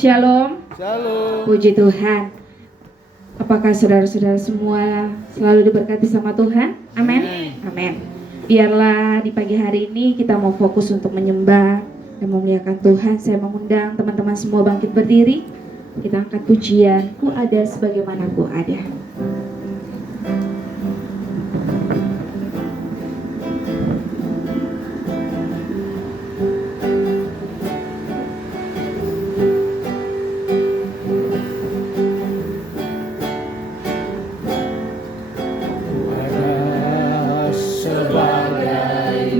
Shalom. Shalom. Puji Tuhan. Apakah saudara-saudara semua selalu diberkati sama Tuhan? Amin. Amin. Biarlah di pagi hari ini kita mau fokus untuk menyembah dan memuliakan Tuhan. Saya mengundang teman-teman semua bangkit berdiri. Kita angkat pujian, Ku ada sebagaimana Ku ada.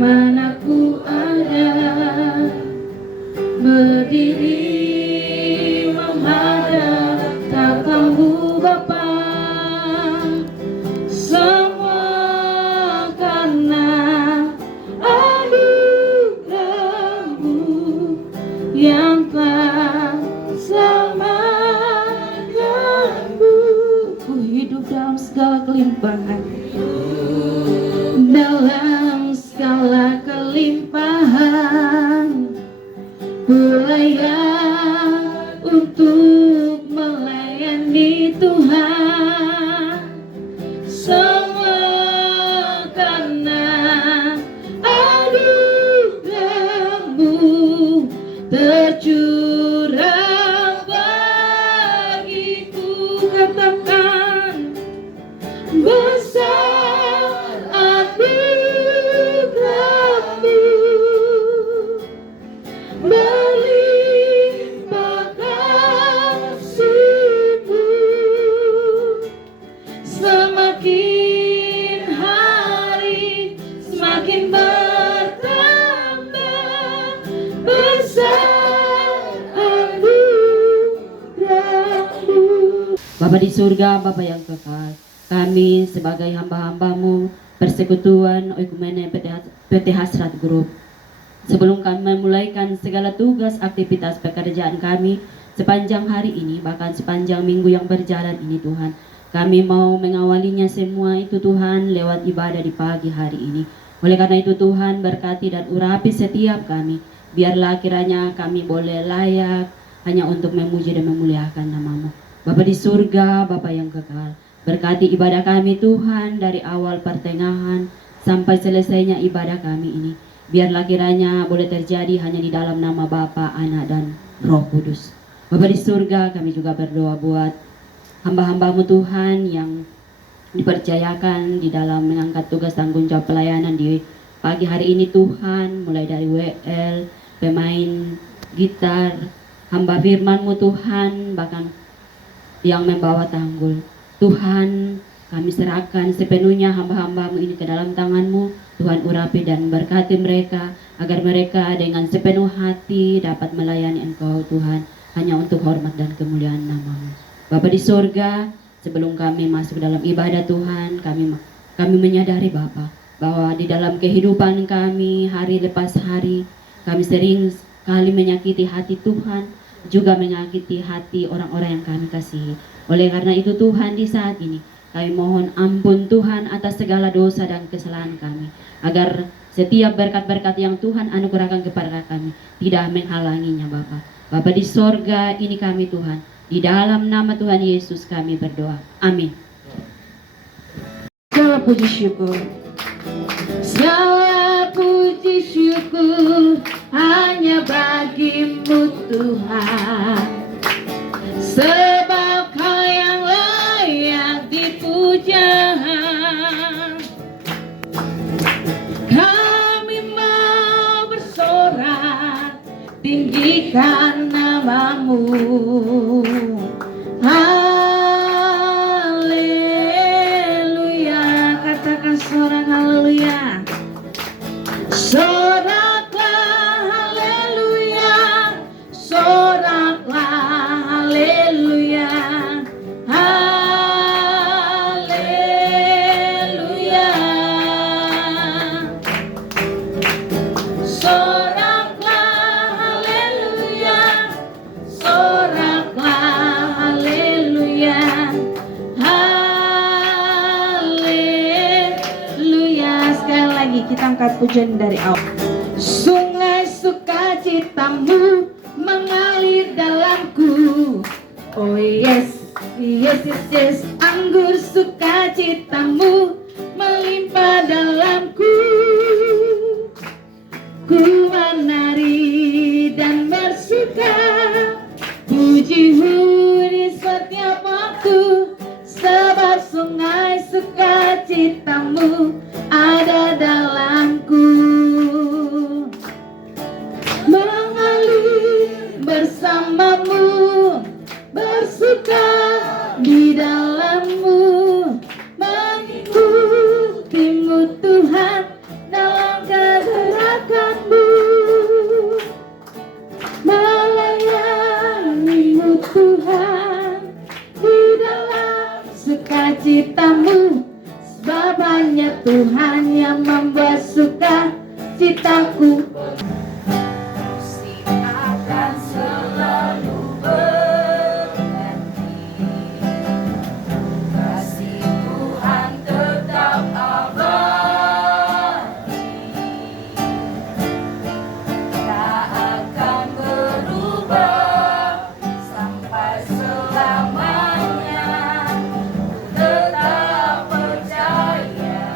Mana ku ada berdiri menghadap tatamu Bapa, semua karena anugerah-Mu yang telah selamatkanku. Ku hidup dalam segala kelimpahan, dalam segala kelimpahan, ku layak untuk melayani Tuhan. Semua karena anugerah-Mu tercurah bagiku. Katakan besar anugerah-Mu, berlimpah kasih-Mu, semakin hari semakin bertambah besar anugerah-Mu. Bapa di surga, Bapa yang kekal, kami sebagai hamba-hamba-Mu persekutuan Oikumene PT Hasrat Group, sebelum kami memulaikan segala tugas aktivitas pekerjaan kami sepanjang hari ini, bahkan sepanjang minggu yang berjalan ini Tuhan, kami mau mengawalinya semua itu Tuhan lewat ibadah di pagi hari ini. Oleh karena itu Tuhan, berkati dan urapi setiap kami, biarlah kiranya kami boleh layak hanya untuk memuji dan memuliakan nama-Mu. Bapa di surga, Bapa yang kekal, berkati ibadah kami Tuhan dari awal pertengahan sampai selesainya ibadah kami ini. Biarlah kiranya boleh terjadi hanya di dalam nama Bapa, Anak, dan Roh Kudus. Bapa di surga, kami juga berdoa buat hamba-hamba-Mu Tuhan yang dipercayakan di dalam mengangkat tugas tanggung jawab pelayanan di pagi hari ini Tuhan, mulai dari WL, pemain gitar, hamba firman-Mu Tuhan, bahkan yang membawa tanggul. Tuhan, kami serahkan sepenuhnya hamba-hamba-Mu ini ke dalam tangan-Mu. Tuhan, urapi dan berkati mereka, agar mereka dengan sepenuh hati dapat melayani Engkau Tuhan, hanya untuk hormat dan kemuliaan nama-Mu. Bapa di surga, sebelum kami masuk dalam ibadah Tuhan, kami menyadari Bapa, bahwa di dalam kehidupan kami hari lepas hari, kami sering sekali menyakiti hati Tuhan, juga menyakiti hati orang-orang yang kami kasihi. Oleh karena itu Tuhan, di saat ini kami mohon ampun Tuhan atas segala dosa dan kesalahan kami, agar setiap berkat-berkat yang Tuhan anugerahkan kepada kami tidak menghalanginya Bapa. Bapa di sorga, ini kami Tuhan, di dalam nama Tuhan Yesus kami berdoa. Amin. Segala puji syukur, segala puji syukur hanya bagi-Mu Tuhan, sebab Kau yang layak dipuja. Kami mau bersorak, tinggikan nama-Mu. Haleluya, katakan sorak haleluya. Soraklah haleluya, soraklah haleluya, haleluya. Soraklah haleluya, soraklah haleluya, haleluya. Sekali lagi kita angkat pujian dari awal. Sungai sukacitamu mengalir dalamku, yes, yes, yes, yes. Anggur sukacitamu melimpah dalamku. Ku menari dan bersuka, pujimu di setiap waktu, sebab sungai sukacitamu ada dalamku. Mengalir bersamamu, bersuka di dalammu, mengikutimu Tuhan dalam kegerakanmu, melayanimu Tuhan di dalam sukacitamu, sebab hanya Tuhan yang membuat suka citaku. Akan selalu berganti, kasih Tuhan tetap abadi, tak akan berubah sampai selamanya. Ku tetap percaya,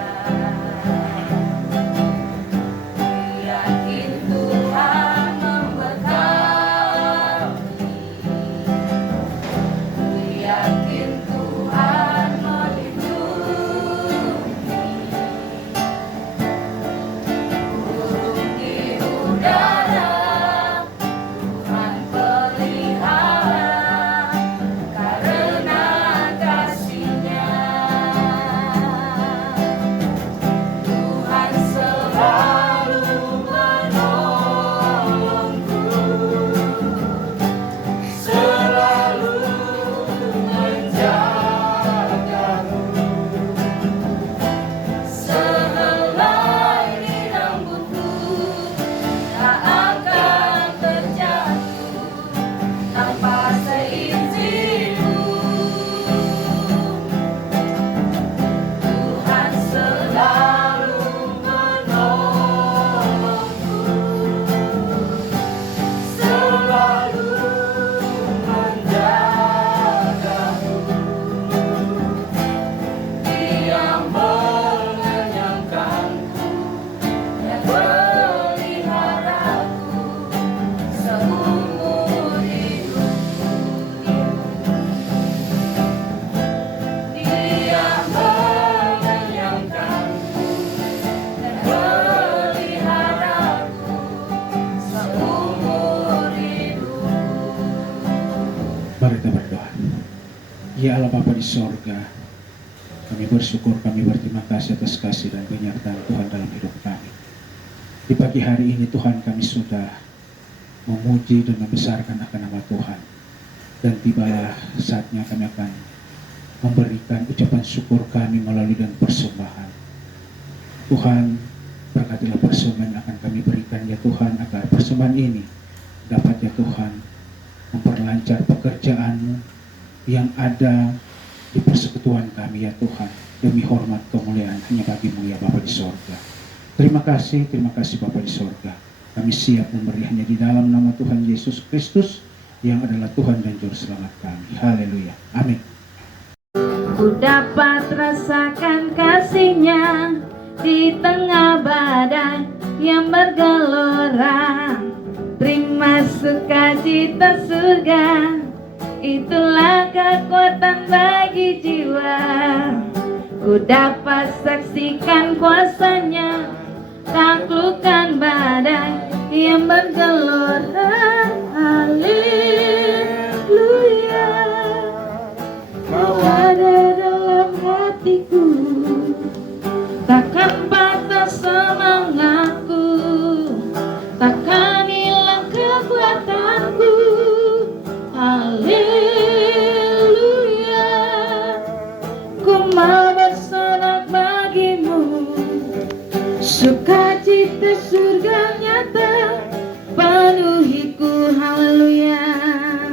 yakin Tuhan memberkati, yakin Tuhan melindungi. Burung di udara Tuhan pelihara karena kasih-Nya. Tuhan selalu menolongku, selalu menjagaku, sehelai rambutku tak akan terjatuh tanpa seizinmu. Tuhan selalu menolongku, selalu menjagaku. Dia mengenyangkanku dan peliharaku seumur hidupku. Dia mengenyangkanku dan peliharaku seumur hidupku. Mari kita berdoa. Ya Allah Bapa di sorga, kami bersyukur, kami berterima kasih atas kasih dan penyertaan Tuhan dalam hidup kami. Di pagi hari ini Tuhan, kami sudah memuji dan membesarkan akan nama Tuhan. Dan tibalah saatnya kami akan memberikan ucapan syukur kami melalui dan persembahan. Tuhan, berkatilah persembahan yang akan kami berikan ya Tuhan, agar persembahan ini dapat ya Tuhan memperlancar pekerjaan-Mu yang ada di persekutuan kami ya Tuhan, demi hormat kemuliaan hanya bagi-Mu ya Bapa di sorga. Terima kasih Bapa di sorga. Kami siap memberikannya di dalam nama Tuhan Yesus Kristus yang adalah Tuhan dan Juru Selamat kami. Haleluya. Amin. Ku dapat rasakan kasih-Nya di tengah badai yang bergelora. Terima sukacita surga, itulah kekuatan bagi jiwa. Ku dapat saksikan kuasa-Nya, taklukkan badai yang bergelora. Haleluya. Kau ada dalam hatiku, takkan patah semangatku, takkan hilang kekuatanku. Haleluya. Ku mau bersorak bagi-Mu, sukacita surga nyata penuhiku. Haleluya.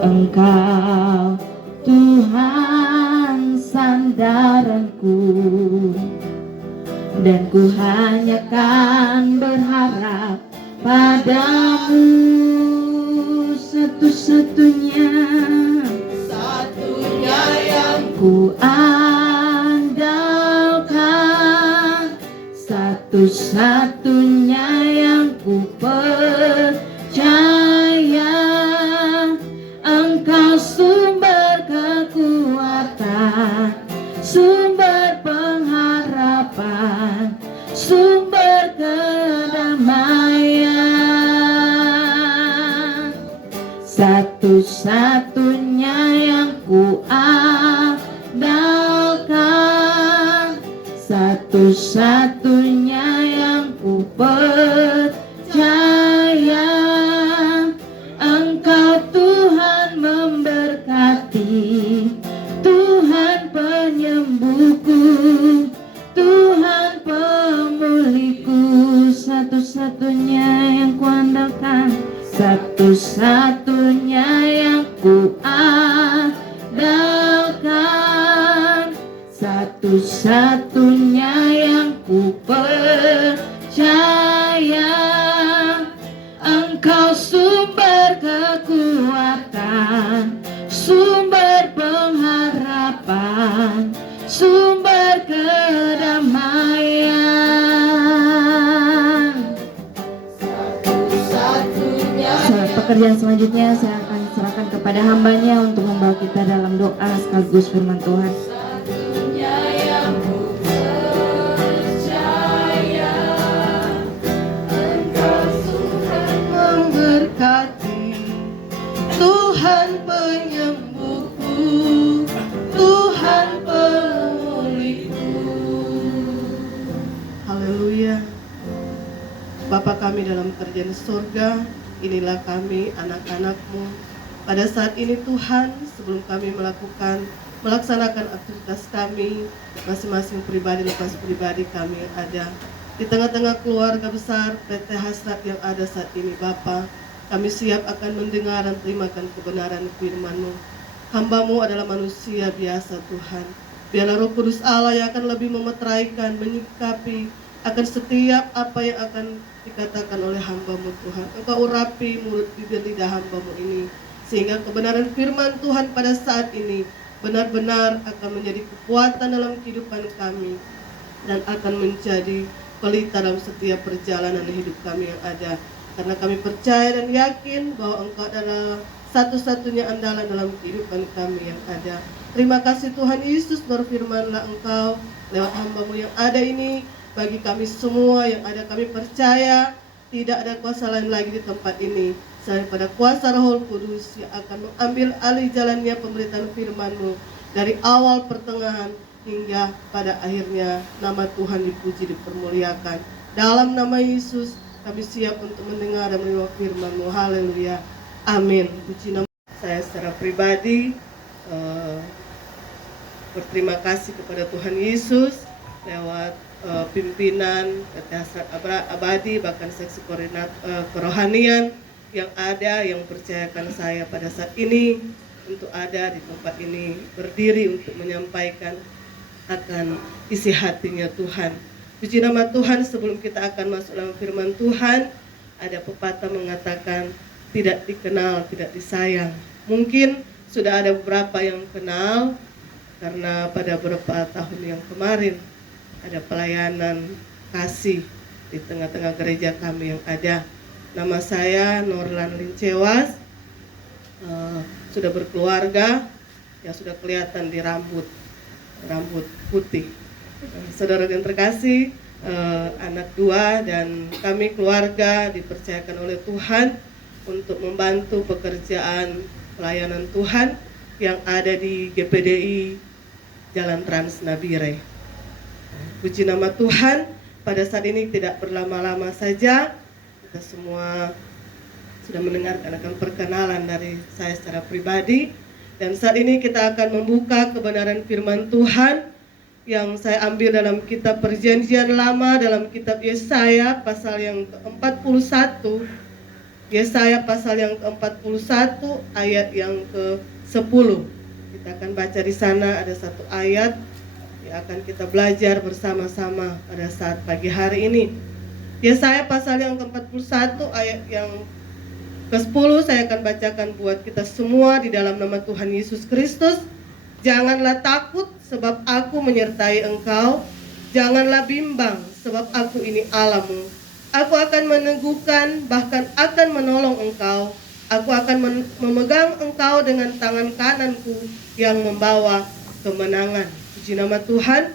Engkau Tuhan sandaranku, dan ku hanya kan berharap padamu, satu-satunya yang ku andalkan, satu-satunya yang ku percaya. Engkau sumber kekuatan, sumber pengharapan, sumber kedamaian, satu-satunya yang ku andalkan, satu-satunya yang ku percaya. Engkau Tuhan memberkati, Tuhan penyembuhku, Tuhan pemulihku, satu-satunya yang ku andalkan, satu-satunya yang ku andalkan, satu-satunya yang ku percaya. Engkau sumber kekuatan, sumber pengharapan, sumber kedamaian. Pekerjaan selanjutnya saya akan serahkan kepada hambanya untuk membawa kita dalam doa sekaligus firman Tuhan. Tuhan penyembuhku, Tuhan pemulihku. Haleluya. Bapa kami dalam kerajaan surga, inilah kami anak-anak-Mu. Pada saat ini Tuhan, sebelum kami melaksanakan aktivitas kami, masing-masing pribadi lepas pribadi kami yang ada di tengah-tengah keluarga besar PT Hasrat yang ada saat ini, Bapa, kami siap akan mendengar dan terimakan kebenaran firman-Mu. Hamba-Mu adalah manusia biasa, Tuhan. Biarlah Roh Kudus Allah yang akan lebih memeteraikan, menyikapi akan setiap apa yang akan dikatakan oleh hamba-Mu, Tuhan. Engkau urapi mulut bibir lidah hamba-Mu ini, sehingga kebenaran firman Tuhan pada saat ini benar-benar akan menjadi kekuatan dalam kehidupan kami, dan akan menjadi pelita dalam setiap perjalanan hidup kami yang ada. Karena kami percaya dan yakin bahwa Engkau adalah satu-satunya andalan dalam kehidupan kami yang ada. Terima kasih Tuhan Yesus, berfirmanlah Engkau lewat hamba-Mu yang ada ini bagi kami semua yang ada. Kami percaya tidak ada kuasa lain lagi di tempat ini selain pada kuasa Roh Kudus yang akan mengambil alih jalannya pemberitaan firman-Mu dari awal, pertengahan, hingga pada akhirnya. Nama Tuhan dipuji, dipermuliakan. Dalam nama Yesus kami siap untuk mendengar dan menerima firman-Mu. Haleluya. Amin. Puji nama. Saya secara pribadi berterima kasih kepada Tuhan Yesus lewat pimpinan PT Hasrat Abadi, bahkan seksi kerohanian yang ada, yang percayakan saya pada saat ini untuk ada di tempat ini, berdiri untuk menyampaikan akan isi hatinya Tuhan. Puji nama Tuhan. Sebelum kita akan masuk dalam firman Tuhan, ada pepatah mengatakan tidak dikenal, tidak disayang. Mungkin sudah ada beberapa yang kenal, karena pada beberapa tahun yang kemarin ada pelayanan kasih di tengah-tengah gereja kami yang ada. Nama saya Norlan Lincewas, sudah berkeluarga, yang sudah kelihatan di rambut putih. Saudara yang terkasih, anak dua, dan kami keluarga dipercayakan oleh Tuhan untuk membantu pekerjaan pelayanan Tuhan yang ada di GPDI Jalan Trans Nabire. Puji nama Tuhan. Pada saat ini tidak berlama-lama saja, kita semua sudah mendengarkan akan perkenalan dari saya secara pribadi, dan saat ini kita akan membuka kebenaran firman Tuhan yang saya ambil dalam kitab Perjanjian Lama, dalam kitab Yesaya pasal yang ke-41 Yesaya pasal yang ke-41 ayat yang ke-10. Kita akan baca di sana, ada satu ayat yang akan kita belajar bersama-sama pada saat pagi hari ini. Yesaya pasal yang ke-41 ayat yang ke-10 saya akan bacakan buat kita semua di dalam nama Tuhan Yesus Kristus. Janganlah takut sebab aku menyertai engkau. Janganlah bimbang sebab aku ini Allahmu. Aku akan meneguhkan, bahkan akan menolong engkau. Aku akan memegang engkau dengan tangan kananku yang membawa kemenangan. Puji nama Tuhan.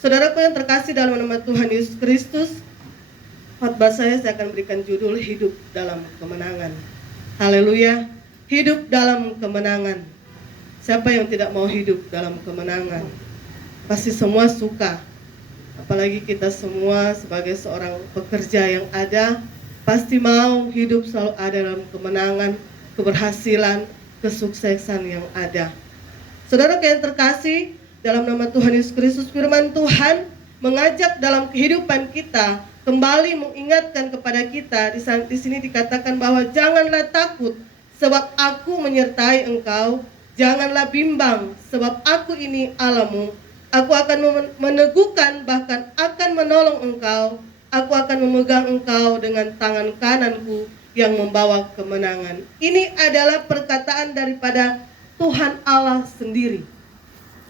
Saudaraku yang terkasih dalam nama Tuhan Yesus Kristus, khotbah saya akan berikan judul hidup dalam kemenangan. Haleluya. Hidup dalam kemenangan. Siapa yang tidak mau hidup dalam kemenangan? Pasti semua suka. Apalagi kita semua sebagai seorang pekerja yang ada, pasti mau hidup selalu ada dalam kemenangan, keberhasilan, kesuksesan yang ada. Saudara yang terkasih, dalam nama Tuhan Yesus Kristus, firman Tuhan mengajak dalam kehidupan kita, kembali mengingatkan kepada kita. Di sini dikatakan bahwa janganlah takut, sebab aku menyertai engkau. Janganlah bimbang, sebab aku ini Allahmu. Aku akan meneguhkan, bahkan akan menolong engkau. Aku akan memegang engkau dengan tangan kananku yang membawa kemenangan. Ini adalah perkataan daripada Tuhan Allah sendiri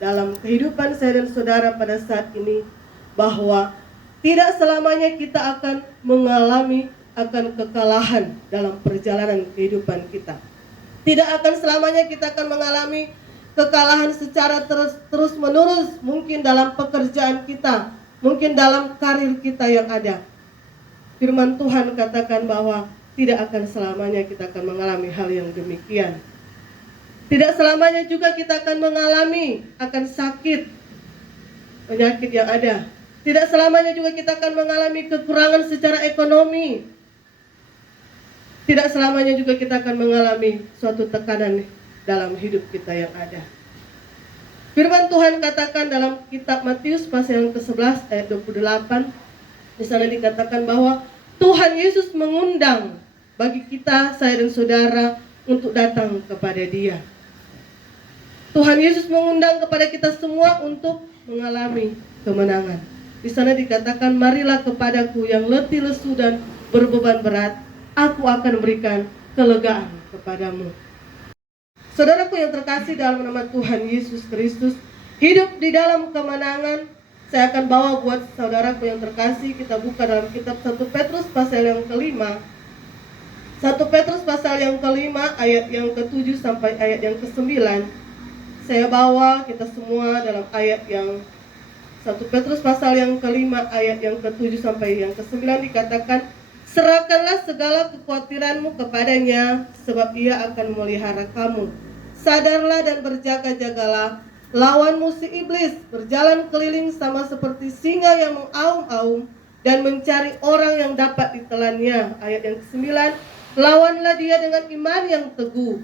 dalam kehidupan saya dan saudara pada saat ini, bahwa tidak selamanya kita akan mengalami akan kekalahan dalam perjalanan kehidupan kita. Tidak akan selamanya kita akan mengalami kekalahan secara terus menerus, mungkin dalam pekerjaan kita, mungkin dalam karir kita yang ada. Firman Tuhan katakan bahwa tidak akan selamanya kita akan mengalami hal yang demikian. Tidak selamanya juga kita akan mengalami akan sakit, penyakit yang ada. Tidak selamanya juga kita akan mengalami kekurangan secara ekonomi. Tidak selamanya juga kita akan mengalami suatu tekanan dalam hidup kita yang ada. Firman Tuhan katakan dalam kitab Matius pasal yang ke-11 ayat 28. Di sana dikatakan bahwa Tuhan Yesus mengundang bagi kita, saya dan saudara, untuk datang kepada Dia. Tuhan Yesus mengundang kepada kita semua untuk mengalami kemenangan. Di sana dikatakan, marilah kepadaku yang letih lesu dan berbeban berat, aku akan berikan kelegaan kepadamu. Saudaraku yang terkasih dalam nama Tuhan Yesus Kristus, hidup di dalam kemenangan, saya akan bawa buat saudaraku yang terkasih, kita buka dalam kitab 1 Petrus pasal yang ke-5. 1 Petrus pasal yang ke-5 ayat yang ke-7 sampai ayat yang ke-9. Saya bawa kita semua dalam ayat yang 1 Petrus pasal yang ke-5 ayat yang ke-7 sampai yang ke-9 dikatakan, serahkanlah segala kekhawatiranmu kepadanya, sebab Ia akan memelihara kamu. Sadarlah dan berjaga-jagalah, lawan musuh iblis berjalan keliling sama seperti singa yang mengaum-aum dan mencari orang yang dapat ditelannya. Ayat yang ke-9, lawanlah dia dengan iman yang teguh,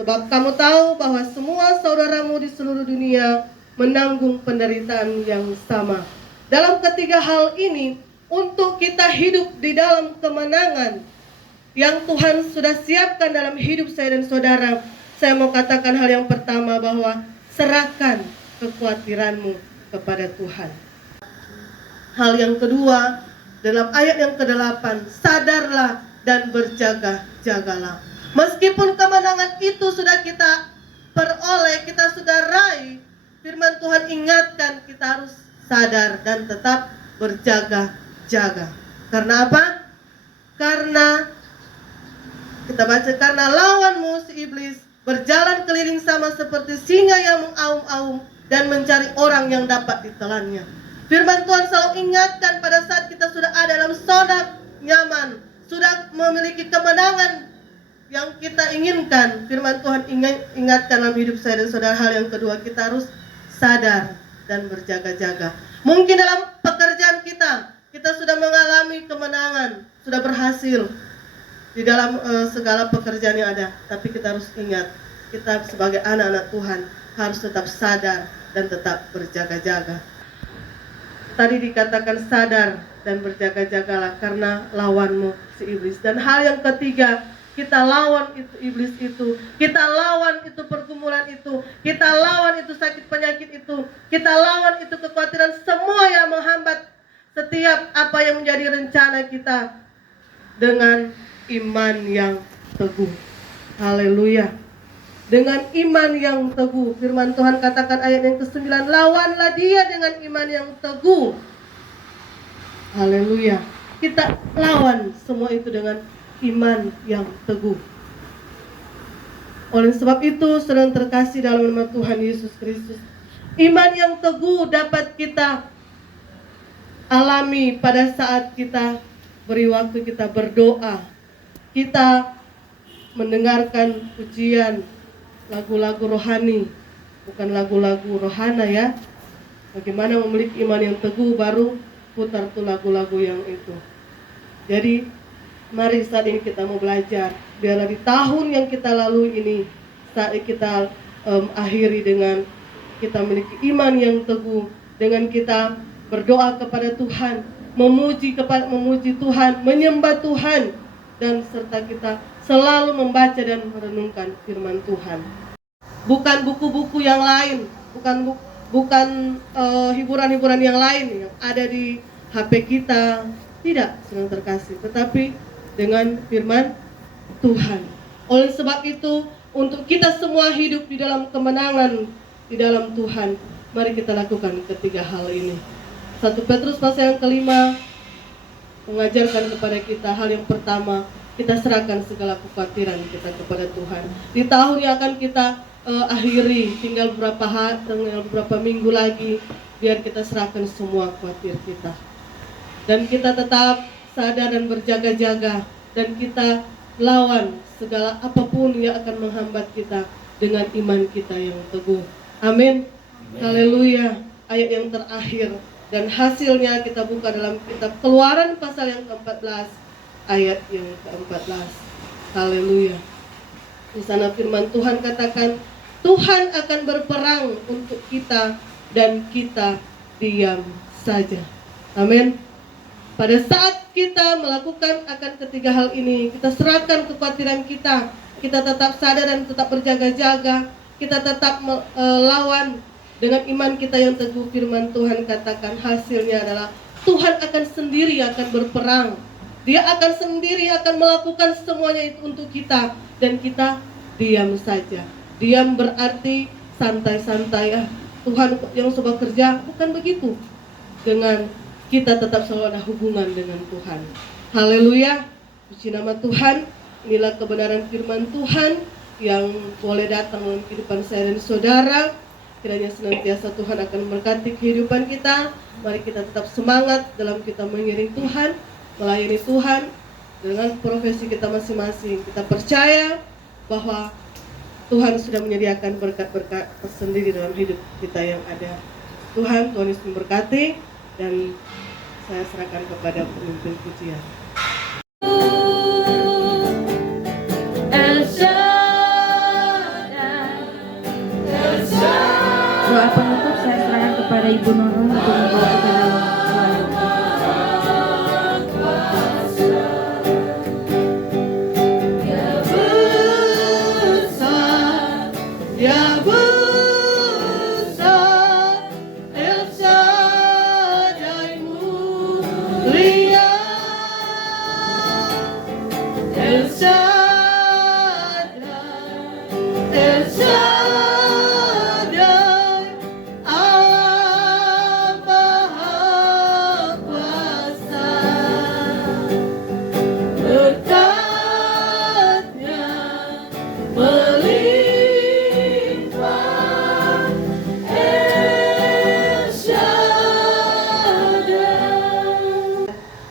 sebab kamu tahu bahwa semua saudaramu di seluruh dunia menanggung penderitaan yang sama. Dalam ketiga hal ini, untuk kita hidup di dalam kemenangan yang Tuhan sudah siapkan dalam hidup saya dan saudara, saya mau katakan hal yang pertama bahwa serahkan kekhawatiranmu kepada Tuhan. Hal yang kedua, dalam ayat yang ke-8, sadarlah dan berjaga-jagalah. Meskipun kemenangan itu sudah kita peroleh, kita sudah raih, firman Tuhan ingatkan kita harus sadar dan tetap berjaga-jaga. Karena apa? Karena kita baca, karena lawanmu si iblis berjalan keliling sama seperti singa yang mengaum-aum dan mencari orang yang dapat ditelannya. Firman Tuhan selalu ingatkan pada saat kita sudah ada dalam zona nyaman, sudah memiliki kemenangan yang kita inginkan. Firman Tuhan ingatkan dalam hidup saya dan saudara, hal yang kedua, kita harus sadar dan berjaga-jaga. Mungkin dalam pekerjaan kita sudah mengalami kemenangan, sudah berhasil di dalam segala pekerjaan yang ada. Tapi kita harus ingat, kita sebagai anak-anak Tuhan harus tetap sadar dan tetap berjaga-jaga. tadi dikatakan sadar dan berjaga-jagalah karena lawanmu si iblis. Dan hal yang ketiga, kita lawan itu iblis itu, kita lawan itu pergumulan itu, kita lawan itu sakit penyakit itu, kita lawan itu kekhawatiran, semua yang menghambat setiap apa yang menjadi rencana kita dengan iman yang teguh. Haleluya. Dengan iman yang teguh. Firman Tuhan katakan ayat yang ke-9, lawanlah dia dengan iman yang teguh. Haleluya. Kita lawan semua itu dengan iman yang teguh. Oleh sebab itu, saudara terkasih dalam nama Tuhan Yesus Kristus, iman yang teguh dapat kita alami pada saat kita beri waktu kita berdoa, kita mendengarkan pujian, lagu-lagu rohani, bukan lagu-lagu rohana ya. Bagaimana memiliki iman yang teguh, baru putar tuh lagu-lagu yang itu. Jadi mari saat ini kita mau belajar, biarlah di tahun yang kita lalui ini, saat kita akhiri dengan kita memiliki iman yang teguh, dengan kita berdoa kepada Tuhan, memuji Tuhan, menyembah Tuhan, dan serta kita selalu membaca dan merenungkan firman Tuhan. Bukan buku-buku yang lain, bukan hiburan-hiburan yang lain yang ada di HP kita, tidak, saudara terkasih, tetapi dengan firman Tuhan. Oleh sebab itu, untuk kita semua hidup di dalam kemenangan di dalam Tuhan, mari kita lakukan ketiga hal ini. 1 Petrus pasal yang ke-5 mengajarkan kepada kita hal yang pertama, kita serahkan segala kekhawatiran kita kepada Tuhan. Di tahun yang akan kita akhiri, tinggal beberapa minggu lagi, biar kita serahkan semua khawatir kita. Dan kita tetap sadar dan berjaga-jaga, dan kita lawan segala apapun yang akan menghambat kita dengan iman kita yang teguh. Amin. Haleluya. Ayat yang terakhir dan hasilnya kita buka dalam kitab Keluaran pasal yang ke-14 ayat yang ke-14. Haleluya. Di sana firman Tuhan katakan, Tuhan akan berperang untuk kita dan kita diam saja. Amin. Pada saat kita melakukan akan ketiga hal ini, kita serahkan kekhawatiran kita tetap sadar dan tetap berjaga-jaga, kita tetap lawan dengan iman kita yang teguh. Firman Tuhan katakan hasilnya adalah Tuhan akan sendiri akan berperang. Dia akan sendiri akan melakukan semuanya itu untuk kita, dan kita diam saja. Diam berarti santai-santai, Tuhan yang coba kerja, bukan begitu. Dengan kita tetap selalu ada hubungan dengan Tuhan. Haleluya. Puji nama Tuhan. Inilah kebenaran firman Tuhan yang boleh datang dalam kehidupan saya dan saudara. Kiranya senantiasa Tuhan akan memberkati kehidupan kita. Mari kita tetap semangat dalam kita mengiring Tuhan, melayani Tuhan dengan profesi kita masing-masing. Kita percaya bahwa Tuhan sudah menyediakan berkat-berkat tersendiri dalam hidup kita yang ada. Tuhan Yesus memberkati, dan saya serahkan kepada pemimpin pujian. Doa penutup saya serahkan kepada Ibu Nurul untuk membawa kita dalam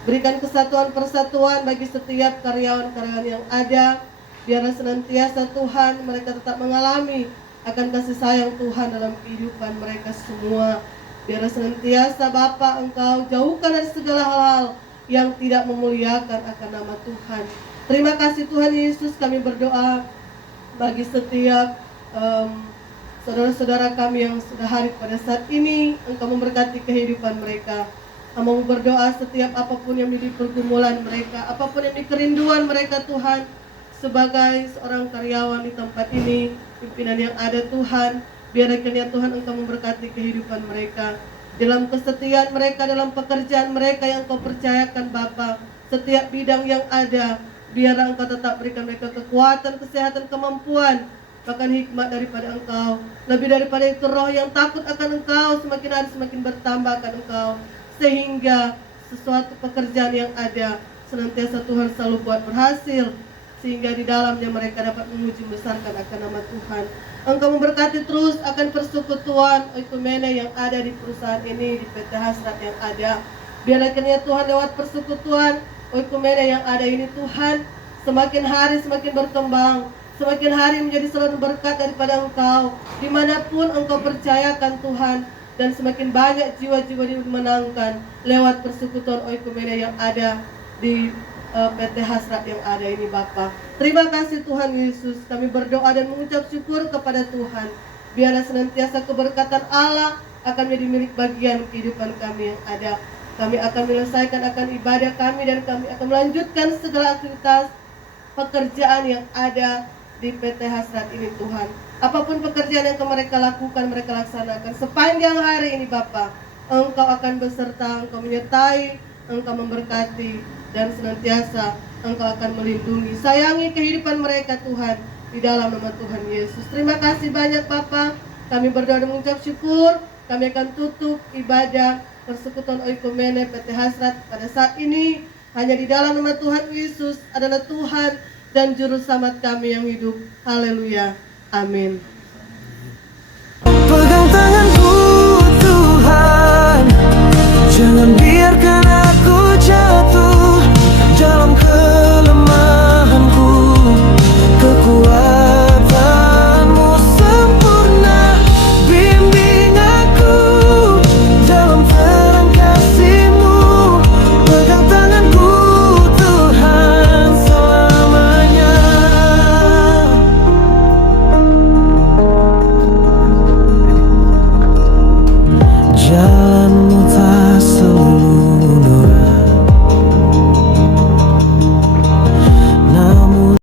Berikan kesatuan persatuan bagi setiap karyawan-karyawan yang ada. Biarlah senantiasa Tuhan mereka tetap mengalami akan kasih sayang Tuhan dalam kehidupan mereka semua. Biarlah senantiasa Bapa Engkau jauhkan dari segala hal-hal yang tidak memuliakan akan nama Tuhan. Terima kasih Tuhan Yesus, kami berdoa bagi setiap saudara-saudara kami yang sudah hadir pada saat ini, Engkau memberkati kehidupan mereka. Hamba berdoa setiap apapun yang menjadi pergumulan mereka, apapun yang menjadi kerinduan mereka Tuhan, sebagai seorang karyawan di tempat ini, pimpinan yang ada Tuhan, biarlah kiranya Tuhan Engkau memberkati kehidupan mereka, dalam kesetiaan mereka, dalam pekerjaan mereka yang Engkau percayakan Bapa. Setiap bidang yang ada, biarlah Engkau tetap berikan mereka kekuatan, kesehatan, kemampuan, bahkan hikmat daripada Engkau. Lebih daripada itu, roh yang takut akan Engkau semakin hari semakin bertambah akan Engkau, sehingga sesuatu pekerjaan yang ada senantiasa Tuhan selalu buat berhasil, sehingga di dalamnya mereka dapat memuji besarkan akan nama Tuhan. Engkau memberkati terus akan persekutuan Oikumene yang ada di perusahaan ini, di PT Hasrat yang ada. Biarlah kiranya Tuhan lewat persekutuan Oikumene yang ada ini Tuhan, semakin hari semakin berkembang, semakin hari menjadi selalu berkat daripada Engkau, dimanapun Engkau percayakan Tuhan, dan semakin banyak jiwa-jiwa dimenangkan lewat persekutuan Oikumene yang ada di PT Hasrat yang ada ini Bapa. Terima kasih Tuhan Yesus, kami berdoa dan mengucap syukur kepada Tuhan. Biarlah senantiasa keberkatan Allah akan menjadi milik bagian kehidupan kami yang ada. Kami akan menyelesaikan akan ibadah kami, dan kami akan melanjutkan segala aktivitas pekerjaan yang ada di PT Hasrat ini Tuhan. Apapun pekerjaan yang mereka lakukan, mereka laksanakan sepanjang hari ini Bapa. Engkau akan beserta, Engkau menyertai, Engkau memberkati, dan senantiasa Engkau akan melindungi, sayangi kehidupan mereka Tuhan, di dalam nama Tuhan Yesus. Terima kasih banyak Bapa. Kami berdoa dan mengucap syukur. Kami akan tutup ibadah persekutuan Oikumene PT Hasrat pada saat ini hanya di dalam nama Tuhan Yesus adalah Tuhan dan Juru Selamat kami yang hidup. Haleluya. Amin. Pegang tanganku Tuhan, jangan biarkan aku jatuh dalam kelemahanku. Kekuatanmu sempurna, bimbing aku dalam terang kasih-Mu. Pegang tanganku Tuhan selamanya. Jalanmu